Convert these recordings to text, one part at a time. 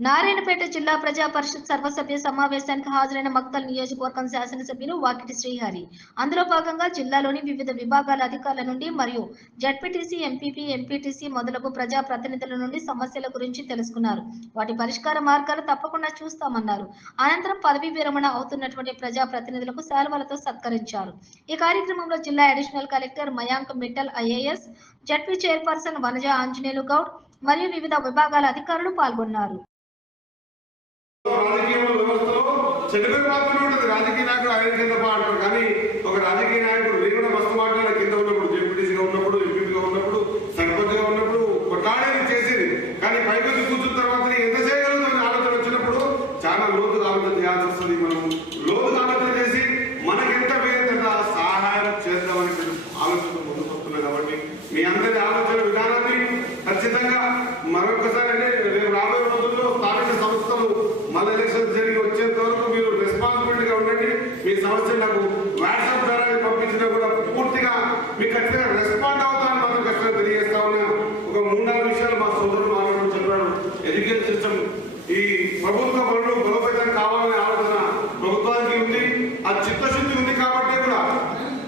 నారాయణపేట జిల్లా ప్రజా పరిషత్ సర్వసభ్య సమావేశానికి హాజరైన మక్తల్ నియోజకవర్గం శాసనసభ్యులు వాకిటి శ్రీహరి. అందులో భాగంగా జిల్లాలోని వివిధ విభాగాల అధికారుల నుండి మరియు జడ్పీటీసీ ఎంపీపీ ఎంపీటీసీ మొదలగు ప్రజా ప్రతినిధుల నుండి సమస్యల గురించి తెలుసుకున్నారు. వాటి పరిష్కార మార్గాలు తప్పకుండా చూస్తామన్నారు. అనంతరం పదవీ విరమణ అవుతున్నటువంటి ప్రజా ప్రతినిధులకు శాలువలతో సత్కరించారు. ఈ కార్యక్రమంలో జిల్లా additional collector Mayank Mittal IAS ZP chairperson Vanaja Anjaneyulu Goud మరియు వివిధ విభాగాల అధికారులు పాల్గొన్నారు. రాజకీయ వ్యవస్థలో చెడుపై మాత్రమే ఉంటుంది. రాజకీయ నాయకుడు ఆయన కింద అంటారు కానీ ఒక రాజకీయ నాయకుడు నేను కూడా మస్తు మాట్లాడే మీ సమస్య నాకు వాట్సాప్ ద్వారా పంపించినా కూడా పూర్తిగా మీకు ఖచ్చితంగా రెస్పాండ్ అవుతామని మాత్రం ఖచ్చితంగా తెలియజేస్తా ఉన్నా ఒక మూడు నాలుగు విషయాలు మా సోదరులు మాట్లాడడం చెప్పారు. ఎడ్యుకేషన్ సిస్టమ్ ఈ ప్రభుత్వ పనులు బలోపేతం కావాలనే ఆలోచన ప్రభుత్వానికి ఉంది. ఆ చిత్తశుద్ధి ఉంది కాబట్టి కూడా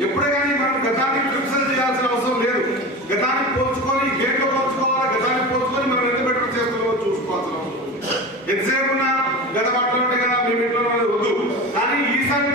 ఎప్పుడే కానీ మనం గతాన్ని క్రిటిసైజ్ చేయాల్సిన అవసరం లేదు. గతాన్ని పోల్చుకొని గేట్లో పోల్చుకోవాలి? గతాన్ని పోల్చుకొని మనం ఎంత బెటర్ చేస్తున్నామో చూసుకోవాల్సిన అవసరం ఉంది ఎంతసేపు ఉన్నా గత పట్ల ఉంటే కదా మేము ఇంట్లో వద్దు. కానీ ఈసారి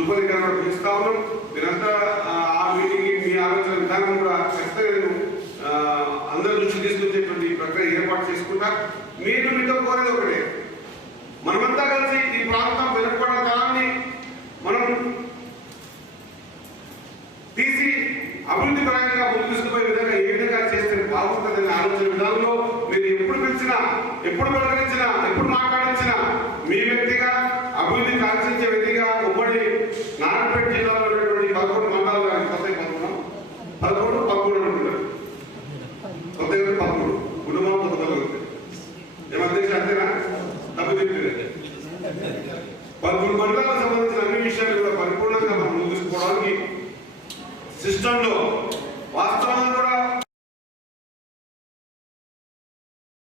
కూడా జూపల్లి గారు కూడా పిలుస్తా ఉన్నాం. మీరంతా ఆ, మీటింగ్ మీ ఆలోచన విధానం కూడా ఖచ్చితంగా నేను అందరి దృష్టి తీసుకొచ్చేటువంటి ప్రక్రియ ఏర్పాటు చేసుకుంటా. మీరు మీతో కోరేది ఒకటే. మనమంతా కలిసి ఈ ప్రాంతం వెనుకబడిన తరాన్ని మనం తీసి అభివృద్ధి పరంగా ముందు తీసుకుపోయే విధంగా ఏ విధంగా చేస్తే బాగుంటుందనే ఆలోచన విధానంలో మీరు ఎప్పుడు పిలిచినా ఎప్పుడు ప్రకటించినా ఎప్పుడు మాట్లాడించినా మీ వ్యక్తిగా అభివృద్ధి వ్యక్తి పదమూడు మండలాలకు సంబంధించిన అన్ని విషయాలు కూడా పరిపూర్ణంగా మనం ముందుకోవడానికి సిస్టంలో వాస్తవం కూడా